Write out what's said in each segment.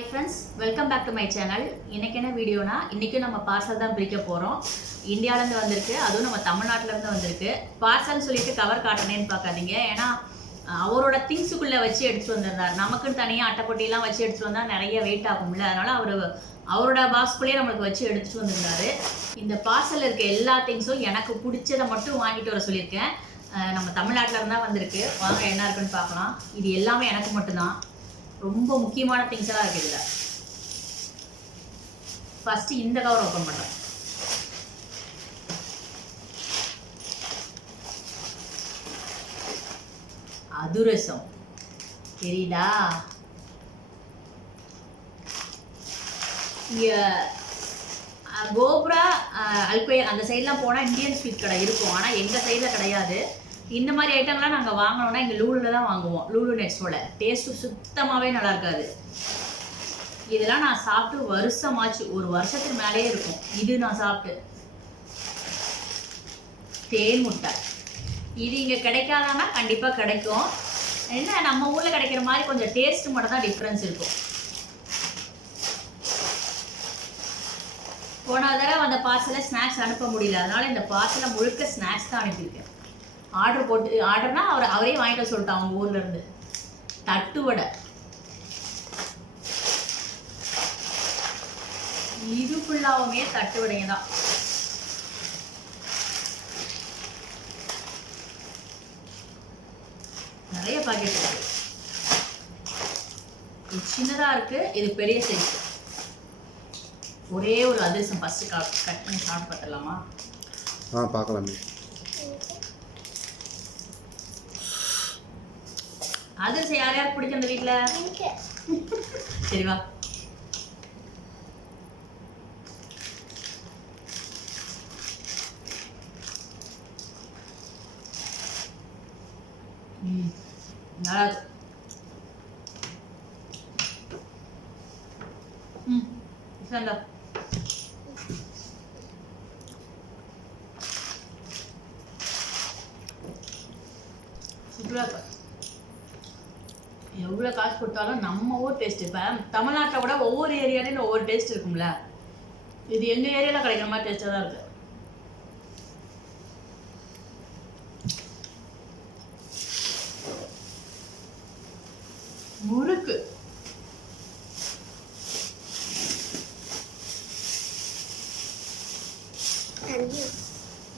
Hi friends, welcome back to my channel. இன்றைக்கி என்ன வீடியோனா, இன்றைக்கும் நம்ம பார்சல் தான் பிரிக்க போகிறோம். இந்தியாவிலேருந்து வந்திருக்கு, அதுவும் நம்ம தமிழ்நாட்டிலேருந்து வந்திருக்கு. பார்சல்னு சொல்லிட்டு கவர் காட்டினேன்னு பார்க்காதீங்க. ஏன்னா அவரோட திங்ஸுக்குள்ளே வச்சு எடுத்துகிட்டு வந்திருந்தார். நமக்குன்னு தனியாக அட்டைப்பொட்டிலாம் வச்சு எடுத்துகிட்டு வந்தால் நிறைய வெயிட் ஆகும்ல, அதனால் அவரோட பாக்ஸ்குள்ளேயே நம்மளுக்கு வச்சு எடுத்துகிட்டு வந்திருந்தாரு. இந்த பார்சல் இருக்க எல்லா திங்ஸும் எனக்கு பிடிச்சதை மட்டும் வாங்கிட்டு வர சொல்லியிருக்கேன். நம்ம தமிழ்நாட்டில் இருந்தால் வந்திருக்கு. வாங்க என்ன இருக்குன்னு பார்க்கலாம். இது எல்லாமே எனக்கு மட்டும்தான். ரொம்ப முக்கியமான திங்ஸ் எல்லாம் இருக்கு இதில். ஃபர்ஸ்ட் இந்த கவர் ஓப்பன் பண்ணுறேன். அதிரசம் தெரியுதா? கோபுரா அல்கோயர் அந்த சைட்லாம் போனால் இந்தியன் ஸ்வீட் கடை இருக்கும், ஆனால் எங்கள் சைடில் கிடையாது. இந்த மாதிரி ஐட்டம்லாம் நாங்கள் வாங்கினோன்னா எங்கள் லூலில் தான் வாங்குவோம். லூலு நெட்ஸோட டேஸ்ட்டு சுத்தமாகவே நல்லா இருக்காது. இதெல்லாம் நான் சாப்பிட்டு வருஷமாச்சு, ஒரு வருஷத்துக்கு மேலேயே இருக்கும். இது நான் சாப்பிட்டு தேன் முட்டை. இது இங்கே கிடைக்காதானா கண்டிப்பாக கிடைக்கும். என்ன நம்ம ஊரில் கிடைக்கிற மாதிரி கொஞ்சம் டேஸ்ட்டு மட்டும் தான் டிஃப்ரென்ஸ் இருக்கும். போன தடவை அந்த பார்சலை ஸ்நாக்ஸ் அனுப்ப முடியல, அதனால இந்த பார்சலை முழுக்க ஸ்நாக்ஸ் தான் அனுப்பியிருக்கேன். ஆர்டர்னா அவரே வாங்கிட்டு சொல்லிட்டான் அவங்க ஊர்ல இருந்து. தட்டு வடை, இது ஃபுல்லாவுமே தட்டு வடைங்க தான். நிறைய பாக்கெட் இருக்கு. இது சின்னதா இருக்கு, இது பெரிய சைஸ். ஒரே ஒரு அதிரசம் ஃபர்ஸ்ட் கட் பண்ணி சாப்பிட்டு பார்த்துடலாமா? பார்க்கலாமே. அதிரசம் யார் யாருக்கு பிடிக்கும் அந்த வீட்டில்? சரி வா. நல்லா இருக்கு. இசண்டா சூப்பராக இருக்கு. எவ்வளோ காசு கொடுத்தாலும் நம்ம ஊர் டேஸ்ட். இப்போ தமிழ்நாட்டை விட ஒவ்வொரு ஏரியாலையும் ஒவ்வொரு டேஸ்ட் இருக்கும்ல. இது எங்கள் ஏரியாவில் கிடைக்கிற மாதிரி டேஸ்ட்டாக தான் இருக்கு. முறுக்கு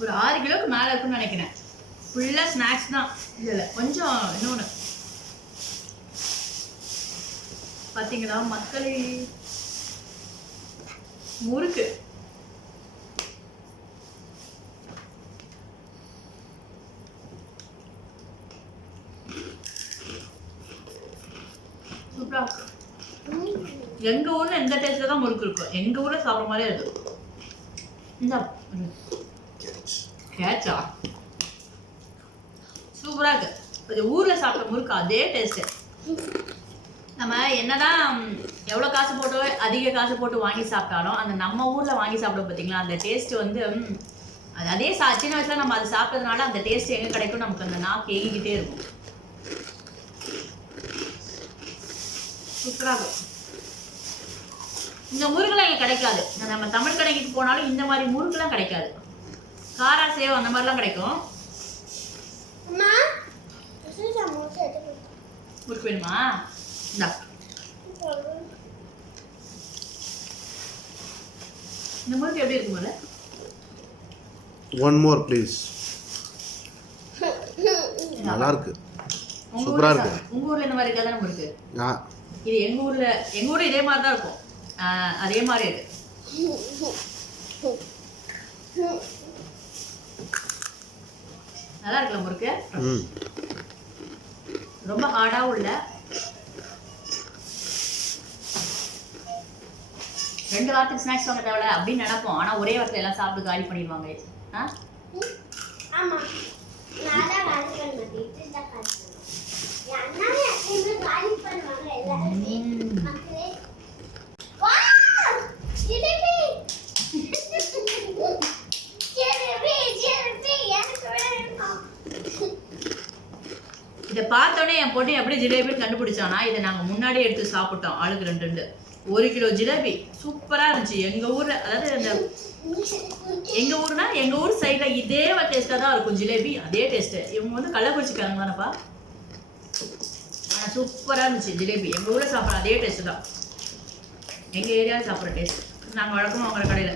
ஒரு 6 கிலோக்கு மேலே இருக்குன்னு நினைக்கிறேன். ஃபுல்லாக ஸ்நாக்ஸ் தான். இதில் கொஞ்சம் இன்னொன்று பார்த்தீங்களா மக்களே, முறுக்கு. சூப்பரா. எங்க ஊர்ல எந்த டேஸ்ட்ல தான் முறுக்கு இருக்கும், எங்க ஊர்ல சாப்பிட்ற மாதிரியே இருக்கு. இந்த கேட்சா சூப்பரா இருக்கு. இது ஊர்ல சாப்பிட்ட முறுக்கு அதே டேஸ்ட். நம்ம என்னதான் எவ்வளோ காசு போட்டு அதிக காசு போட்டு வாங்கி சாப்பிட்டாலும் அந்த நம்ம ஊரில் வாங்கி சாப்பிட பார்த்தீங்களா, அந்த டேஸ்ட் வந்து அதே சின்ன வயசில் நம்ம அதை சாப்பிட்றதுனால அந்த டேஸ்ட் எங்கே கிடைக்கும் நமக்கு அந்த நாக்கு ஏங்கிக்கிட்டே இருக்கும். சூப்பராக இருக்கும். இந்த முறுக்குலாம் இங்கே கிடைக்காது. நம்ம தமிழ் கடைக்கு போனாலும் இந்த மாதிரி முறுக்குலாம் கிடைக்காது. காரா சேவ் அந்த மாதிரிலாம் கிடைக்கும். முறுக்கு வேணுமா? இந்த முறுக்கு எப்படி இருக்கும் போல? One more please. நல்லா இருக்கு, சூப்பரா இருக்கு. உங்க ஊர்ல இந்த மாதிரி இருக்காதானே முறுக்கு? இது எங்க ஊர்ல இதே மாதிரி தான் இருக்கும். அதே மாதிரி இருக்கு. நல்லா இருக்குல்ல முறுக்கு? ரொம்ப ஹார்டாவும் இல்லை. 2 வாரத்துக்கு ஸ்நாக்ஸ் வாங்க தேவையில்ல அப்படின்னு நினைப்போம், ஆனால் ஒரே வாரத்தில் எல்லாம் சாப்பிட்டு காலி பண்ணிடுவாங்க. இதை பார்த்தோன்னே என் பொண்ணு எப்படி ஜிலேபின்னு கண்டுபிடிச்சானா, இதை நாங்கள் முன்னாடியே எடுத்து சாப்பிட்டோம் ஆளுக்கு 2 2. 1 கிலோ ஜிலேபி சூப்பராக இருந்துச்சு. எங்கள் ஊரில், அதாவது அந்த எங்கள் ஊர் சைடில் இதே டேஸ்ட்டாக தான் இருக்கும் ஜிலேபி, அதே டேஸ்ட்டு. இவங்க வந்து கள்ளக்குறிச்சிக்காரங்க தானப்பா. ஆனால் சூப்பராக இருந்துச்சு ஜிலேபி. எங்கள் ஊரில் சாப்பிட்ற அதே டேஸ்ட்டு தான், எங்கள் ஏரியாவில் சாப்பிட்ற டேஸ்ட். நாங்கள் வழக்கமாக அவங்க கடையில்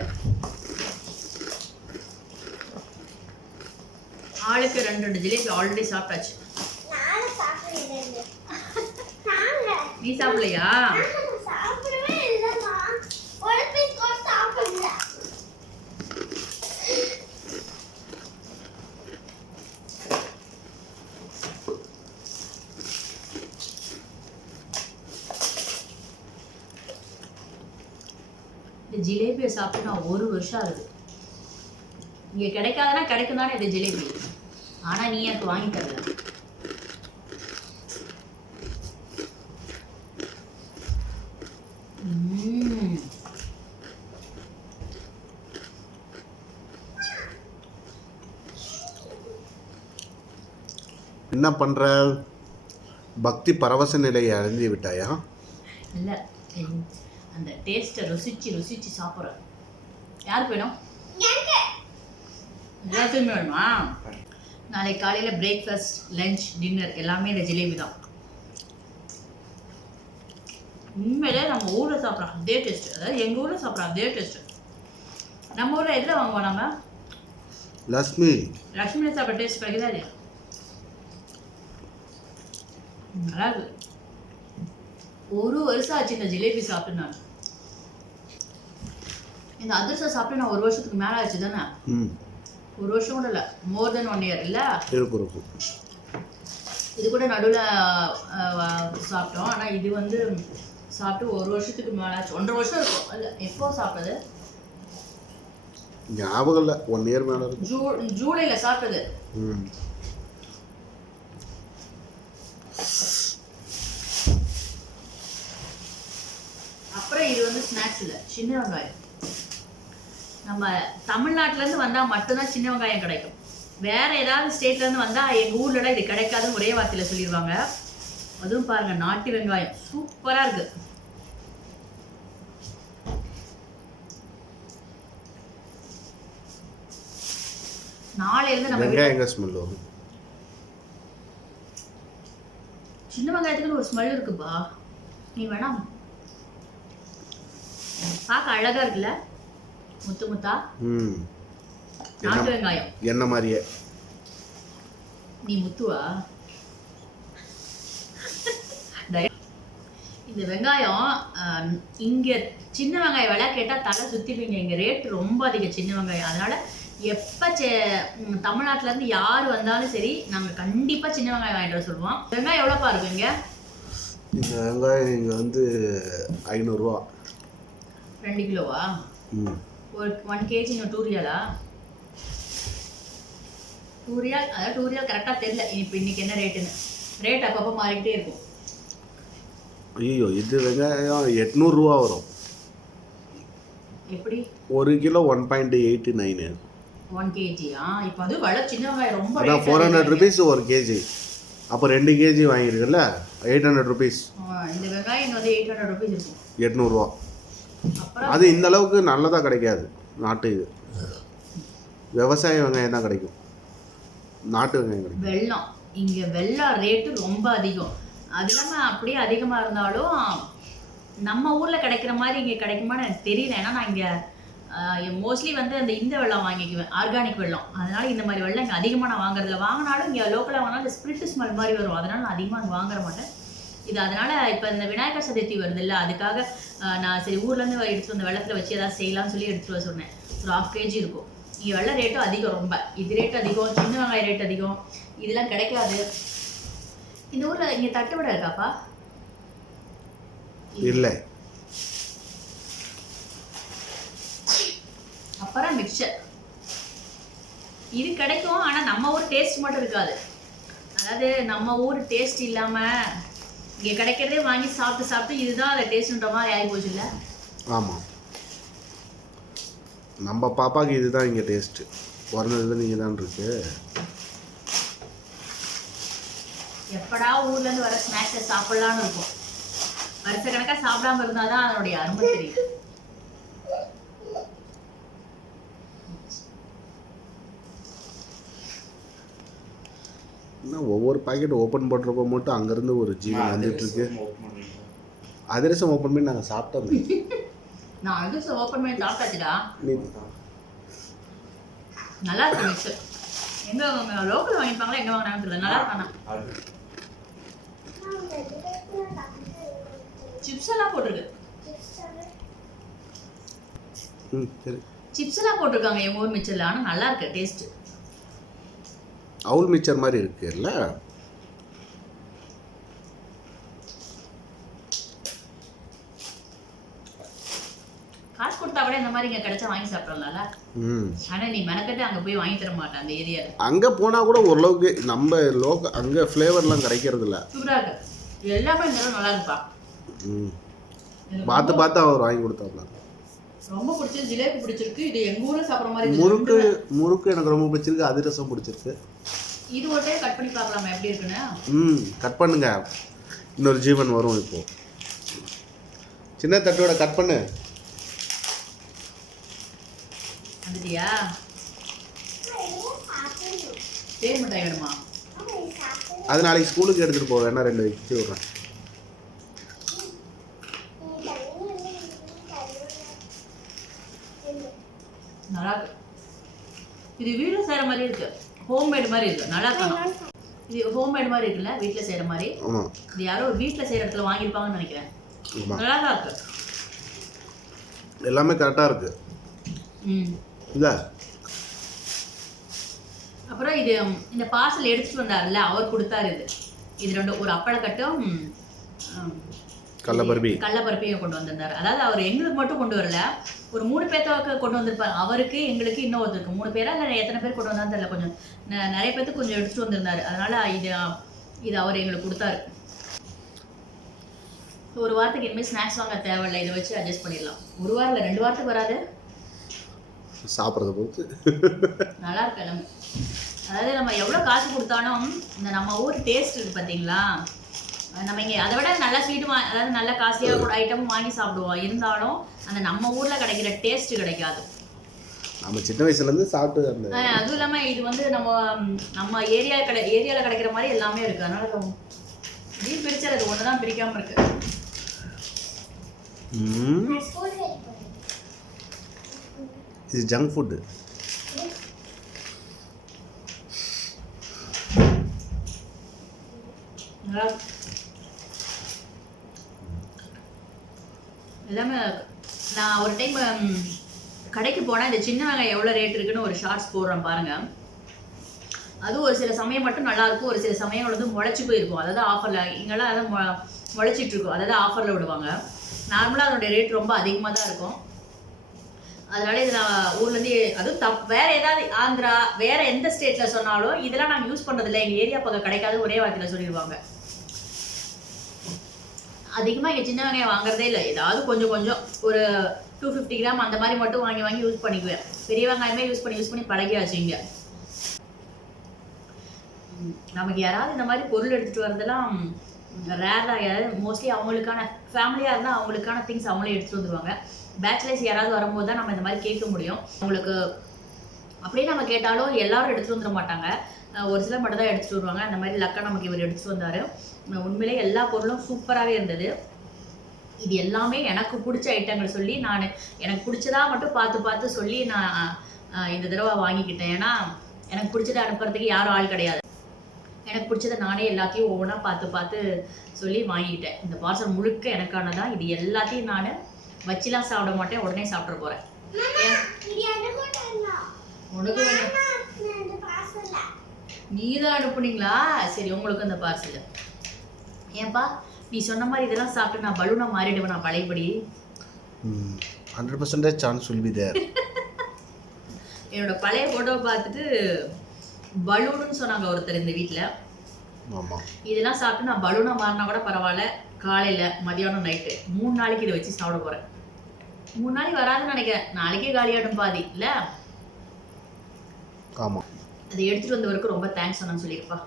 ஆளுக்கு 2 ஜிலேபி ஆல்ரெடி சாப்பிட்டாச்சு. நீ சாப்பிடலையா? இந்த ஜிலேபியை சாப்பிட்டு நான் 1 வருஷம் ஆகுது. இங்கே கிடைக்காதுன்னா கிடைக்கும் தானே இது ஜிலேபி. ஆனால் நீ எனக்கு வாங்கி தரல. என்ன பண்ற? பக்தி பரவச நிலையை அடைந்து விட்டாயா? இல்லை, அந்த டேஸ்ட்டை ருசிச்சு சாப்பிட்றேன். யாருக்கு வேணும்? எல்லாத்துக்குமே வேணுமா? நாளைக்கு காலையில் பிரேக்ஃபாஸ்ட், லஞ்ச், டின்னர் எல்லாமே இந்த ஜிலேபி தான். உண்மையிலே நம்ம ஊரில் சாப்பிட்றோம் அதே டேஸ்ட்டு, அதாவது எங்கள் ஊரில் சாப்பிட்றோம் அதே டேஸ்ட்டு. நம்ம ஊரில் எதில் வாங்குவோம்? நம்ம லக்ஷ்மியில் சாப்பிட்ற டேஸ்ட் கிடைக்குதா இல்லையா? நல்லா இருக்கு. 1 வருஷம் ஆச்சு இந்த ஜிலேபி சாப்பிட்டு. நான் இந்த அதிரசம் சாப்பிட்டு நான் 1 வருஷத்துக்கு மேலே ஆச்சு தானே. 1 வருஷம் கூட இல்லை, மோர் தென் 1 இயர் இல்லை. இது கூட நடுவில் சாப்பிட்டோம். ஆனால் இது வந்து சாப்பிட்டு 1 வருஷத்துக்கு மேலே ஆச்சு. 1.5 வருஷம் இருக்கும். இல்லை, எப்போ சாப்பிட்டது ஞாபகம் இல்லை. 1 இயர் மேலே இருக்கும். ஜூலையில் சாப்பிட்டது. அப்புறம் இது வந்து ஸ்நாக்ஸ் இல்லை, சின்ன வெங்காயம். நம்ம தமிழ்நாட்டிலேருந்து வந்தால் மட்டும்தான் சின்ன வெங்காயம் கிடைக்கும். வேற ஏதாவது ஸ்டேட்லேருந்து வந்தால் எங்கள் ஊர்லலாம் இது கிடைக்காதுன்னு ஒரே வார்த்தையில் சொல்லிடுவாங்க. அதுவும் பாருங்கள், நாட்டு வெங்காயம் சூப்பராக இருக்குது. நாளையிலேருந்து நம்ம வெங்காயம் ஸ்மெல் வரும். சின்ன வெங்காயத்துக்குன்னு ஒரு ஸ்மெல் இருக்குப்பா. நீ வேணாம், பார்க்க அழகா இருக்குல்ல, முத்து முத்தா. நாட்டு வெங்காயம் என்ன மாதிரியே. நீ முத்துவா? இந்த வெங்காயம் இங்க சின்ன வெங்காயம் விலை கேட்டால் தலை சுத்திப்பீங்க. இங்க ரேட் ரொம்ப அதிகம் சின்ன வெங்காயம். அதனால எப்போ தமிழ்நாட்டிலேருந்து யார் வந்தாலும் சரி, நாங்கள் கண்டிப்பாக சின்ன வெங்காயம் வாங்கிட்டு வர சொல்லுவோம். வெங்காயம் எவ்வளோப்பா இருக்கும் இங்கே? இந்த வெங்காயம் இங்கே வந்து 500 ரூபா. 2 கிலோவா? ஒரு 1 கேஜி. 2 ரியாலா? 2 ரியால். அதாவது 2 ரியால் கரெக்டாக தெரியல இப்போ இன்னைக்கு என்ன ரேட்டுன்னு. ரேட் அப்பப்போ மாறிக்கிட்டே இருக்கும். ஐயோ, இது வெங்காயம் 800 ரூபா வரும். எப்படி? 1 கிலோ 1.89. 1 கேஜியா? இப்போ அது விலை சின்ன வெங்காயம் ரொம்ப. அதான் 400 ருபீஸ் 1 கேஜி. அப்போ 2 கேஜி வாங்கியிருக்குல்ல, 800 ருபீஸ். இந்த வெங்காயம் வந்து 800 ருபீஸ் இருக்கும். 800 ரூபா. அது இந்த அளவுக்கு நல்லதாக கிடைக்காது. நாட்டு இது விவசாய வெங்காயம் தான் கிடைக்கும். நாட்டு வெங்காயம் கிடைக்கும். வெல்லம் இங்கே வெல்லம் ரேட்டு ரொம்ப அதிகம். அது இல்லாமல் அப்படியே அதிகமாக இருந்தாலும் நம்ம ஊரில் கிடைக்கிற மாதிரி இங்கே கிடைக்குமான்னு எனக்கு தெரியல. ஏன்னா நான் இங்கே மோஸ்ட்லி வந்து அந்த இந்த வெல்லம் வாங்கிக்குவேன், ஆர்கானிக் வெல்லம். அதனால் இந்த மாதிரி வெல்லம் இங்கே அதிகமாக நான் வாங்குறதில்ல. வாங்கினாலும் இங்கே லோக்கலாக வாங்கினாலும் இந்த ஸ்பிரிட் ஸ்மெல் மாதிரி வரும். அதனால் நான் அதிகமாக அங்கே வாங்குற மாட்டேன். இது அதனால் இப்போ இந்த விநாயகர் சதுர்த்தி வருது இல்லை, அதுக்காக நான் சரி ஊர்லேருந்து எடுத்துகிட்டு வந்த வெள்ளத்தில் வச்சு எதாவது செய்யலாம்னு சொல்லி எடுத்துகிட்டு வர சொன்னேன். ஒரு 1/2 கேஜி இருக்கும். இங்கே வெள்ளம் ரேட்டும் அதிகம் ரொம்ப. இது ரேட் அதிகம், சின்ன வெங்காயம் ரேட் அதிகம். இதெல்லாம் கிடைக்காது இந்த ஊரில். இங்கே தட்டுவடை இருக்காப்பா? இல்லை. அப்புறம் மிக்சர் இது கிடைக்கும். ஆனால் நம்ம ஊர் டேஸ்ட் மட்டும் இருக்காது. அதாவது நம்ம ஊர் டேஸ்ட் இல்லாமல் இங்கே கிடைக்கிறதே வாங்கி சாப்பிட்டு சாப்பிட்டு இதுதான் அதை டேஸ்ட்ன்ற மாதிரி ஆகி போச்சு இல்லை? ஆமாம், நம்ம பாப்பாவுக்கு இதுதான் இங்கே டேஸ்ட்டு. பிறந்ததுல நீங்கள் தான் இருக்கு. எப்படா ஊர்லேருந்து வர ஸ்நாக்ஸை சாப்பிட்லான்னு இருக்கும். வருஷ கணக்கா சாப்பிடாம இருந்தாதான் அதனுடைய அருமை தெரியும். ஒவ்வொரு பாக்கெட் ஓப்பன் பண்ணுறப்போ மட்டும் அங்கேருந்து ஒரு ஜீவன் வந்துட்டு இருக்கு. அதிரசம் ஓப்பன் பண்ணி நாங்கள் சாப்பிட்டோம். நான் அதிரசம் ஓப்பன் பண்ணி சாப்பிட்டாச்சுடா. நல்லா இருக்கு மிக்சர். எங்க லோக்கல் வாங்கிப்பாங்களா எங்க வாங்கினாங்கன்னு தெரியல. நல்லா இருக்கானா? சிப்ஸ் எல்லாம் போட்டிருக்கு. சரி, சிப்ஸ் எல்லாம் போட்டிருக்காங்க எங்க ஊர் மிச்சர்ல. ஆனா நல்லா இருக்கு டேஸ்ட். அவுல் மிச்சர் மாதிரி இருக்குல்ல. காசு கொடுத்தா கூட இந்த மாதிரி இங்க கிடைச்சா வாங்கி சாப்பிடலாம்ல. ஆனா நீ மெனக்கட்டு அங்க போய் வாங்கி தர மாட்டேன் அந்த ஏரியால. அங்க போனா கூட ஓரளவுக்கு நம்ம அங்க ஃப்ளேவர்லாம் கிடைக்கிறது இல்ல. சூப்பரா இருக்கு. எல்லாமே நல்லா இருக்குப்பா. பார்த்து பார்த்து அவர் வாங்கி கொடுத்தாப்ல. ரொம்ப பிடிச்சது ஜிலேபி பிடிச்சிருக்கு. இது எங்க ஊர்ல சாப்பிடுற மாதிரி. முறுக்கு எனக்கு ரொம்ப பிடிச்சிருக்கு. அதிரசம் பிடிச்சிருக்கு. இது ஒரு டைம் கட் பண்ணி பார்க்கலாமா எப்படி இருக்குன்னு? கட் பண்ணுங்க. இன்னொரு ஜீவன் வரும் இப்போ. சின்ன தட்டோட கட் பண்ணு. வந்துட்டியா? தேன் மிட்டாய் வேணுமா? அது நாளைக்கு ஸ்கூலுக்கு எடுத்துட்டு போவேன். என்ன 2 வச்சு விடுறேன். நல்லா இருக்கு. இது வீட்ல செய்யற மாதிரி இருக்கு. ஹோம்மேட் மாதிரி இருக்கு. நல்லா இருக்கணும். இது ஹோம்மேட் மாதிரி இருக்குல்ல, வீட்ல செய்யற மாதிரி. ஆமா. இது யாரோ வீட்ல செய்யற இடத்துல வாங்கிருப்பாங்கன்னு நினைக்கிறேன். நல்லா தான் இருக்கு. எல்லாமே கரெக்டா இருக்கு. இல்ல. அப்புறம் இது இந்த பார்சல் எடுத்துட்டு வந்தாருல்ல, அவர் கொடுத்தாரு. இது ரெண்டு, ஒரு அப்பளக்கட்டும் கடலைப்பருப்பையும் கொண்டு வந்திருந்தாரு. அதாவது அவர் எங்களுக்கு மட்டும் கொண்டு வரல, ஒரு 3 பேர்த்துக்கு கொண்டு வந்திருப்பாரு. அவருக்கு, எங்களுக்கு, இன்னொருத்தருக்கு 3 பேரா இல்லை எத்தனை பேர் கொண்டு வந்தான்னு தெரியல. கொஞ்சம் நிறைய பேர்த்துக்கு கொஞ்சம் எடுத்துட்டு வந்திருந்தாரு. அதனால இது அவர் எங்களுக்கு கொடுத்தாரு. ஒரு வாரத்துக்கு இனிமேல் ஸ்நாக்ஸ் வாங்க தேவையில்லை. இதை வச்சு அட்ஜஸ்ட் பண்ணிடலாம். ஒரு வாரம் இல்லை 2 வாரத்துக்கு வராது. சாப்பிட்றத பொறுத்து நல்லா இருக்கு எல்லாமே. அதாவது நம்ம எவ்வளோ காசு கொடுத்தாலும் இந்த நம்ம ஊர் டேஸ்ட் இருக்கு பார்த்தீங்களா? நம்ம இங்கே அதை விட நல்லா ஸ்வீட்டு அதாவது நல்ல காஸ்ட்லியாக கூட ஐட்டமும் வாங்கி சாப்பிடுவோம். இருந்தாலும் அந்த நம்ம ஊரில் கிடைக்கிற டேஸ்ட் கிடைக்காது. நம்ம சின்ன வயசுலேருந்து சாப்பிட்டு அந்த அதுவும் இல்லாமல் இது வந்து நம்ம ஏரியாவில் கிடைக்கிற மாதிரி எல்லாமே இருக்குது. அதனால இது பிரிச்சது இது ஒன்று தான் பிரிக்காமல் இருக்கு. இது ஜங்க் ஃபுட்டு. எல்லாமே நான் ஒரு டைம் கடைக்கு போனால் இந்த சின்ன வெங்காயம் எவ்வளோ ரேட் இருக்குன்னு ஒரு ஷார்ட்ஸ் போடுறேன் பாருங்கள். அதுவும் ஒரு சில சமயம் மட்டும் நல்லாயிருக்கும், ஒரு சில சமயம் வந்து முளைச்சி போயிருக்கும். அதாவது ஆஃபரில் இங்கெல்லாம் அதான் முளைச்சிட்ருக்கும். அதாவது ஆஃபரில் விடுவாங்க. நார்மலாக அதனுடைய ரேட் ரொம்ப அதிகமாக தான் இருக்கும். அதனால இது நான் ஊர்லேருந்து அதுவும் வேறு ஏதாவது ஆந்திரா வேறு எந்த ஸ்டேட்டில் சொன்னாலும் இதெல்லாம் நாங்கள் யூஸ் பண்ணுறதில்ல, எங்கள் ஏரியா பக்கம் கிடைக்காது ஒரே வார்த்தையில் சொல்லிடுவாங்க. அதிகமாக இங்கே சின்ன வெங்காயம் வாங்குறதே இல்லை. ஏதாவது கொஞ்சம் ஒரு 250 கிராம் அந்த மாதிரி மட்டும் வாங்கி யூஸ் பண்ணிக்குவேன். பெரிய வெங்காயமே யூஸ் பண்ணி பழகியாச்சு. இங்கே நமக்கு யாராவது இந்த மாதிரி பொருள் எடுத்துகிட்டு வரதெல்லாம் ரேர் தான். யாராவது மோஸ்ட்லி அவங்களுக்கான ஃபேமிலியாக இருந்தால் அவங்களுக்கான திங்ஸ் அவங்களே எடுத்துகிட்டு வந்துடுவாங்க. பேச்சுலர்ஸ் யாராவது வரும்போது தான் நம்ம இந்த மாதிரி கேட்க முடியும். அவங்களுக்கு அப்படியே நம்ம கேட்டாலும் எல்லாரும் எடுத்துகிட்டு வந்துட மாட்டாங்க. ஒரு சிலர் மட்டும் தான் எடுத்துகிட்டு வருவாங்க. அந்த மாதிரி லக்கா நமக்கு இவர் எடுத்துகிட்டு வந்தார். உண்மையிலே எல்லா பொருளும் சூப்பராகவே இருந்தது. இது எல்லாமே எனக்கு பிடிச்ச ஐட்டங்கள் சொல்லி எனக்கு பிடிச்சதா மட்டும் பார்த்து சொல்லி நான் இந்த தடவை வாங்கிக்கிட்டேன். ஏன்னா எனக்கு பிடிச்சதை அனுப்புறதுக்கு யாரும் ஆள் கிடையாது. எனக்கு பிடிச்சதை நானே எல்லாத்தையும் ஒவ்வொன்றா பார்த்து சொல்லி வாங்கிக்கிட்டேன். இந்த பார்சல் முழுக்க எனக்கானதான். இது எல்லாத்தையும் நான் வச்சுலாம் சாப்பிட மாட்டேன், உடனே சாப்பிட போகிறேன். உனக்கு நீ தான் அனுப்புனீங்களா? சரி, உங்களுக்கு அந்த பார்சல். ஏன்பா நீ சொன்ன மாதிரி இதெல்லாம் சாப்பிட்டு நான் பலூனா மாறிடுவேன். நான் பழையபடி 100% சான்ஸ் will be there. என்னோட பழைய ஃபோட்டோவை பார்த்துட்டு பலூனுன்னு சொன்னாங்க ஒருத்தர் இந்த வீட்டில். ஆமாம், இதெல்லாம் சாப்பிட்டு நான் பலூனா மாறினா கூட பரவாயில்ல. காலையில், மதியானம், நைட்டு 3 நாளைக்கு இதை வச்சு சாப்பிட போகிறேன். 3 நாளைக்கு வராதுன்னு நினைக்கிறேன். நாளைக்கே காலியாடும் பாதி இல்லை? ஆமாம். அதை எடுத்துகிட்டு வந்தவருக்கு ரொம்ப தேங்க்ஸ் சொன்னு சொல்லியிருப்பா.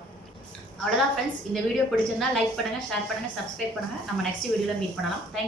அவ்வளோதான் ஃப்ரெண்ட்ஸ், இந்த வீடியோ பிடிச்சிருந்தா லைக் பண்ணுங்கள், ஷேர் பண்ணுங்கள், சப்ஸ்கிரைப் பண்ணுங்கள். நம்ம நெக்ஸ்ட் வீடியோவில் மீட் பண்ணலாம். தேங்க்யூ.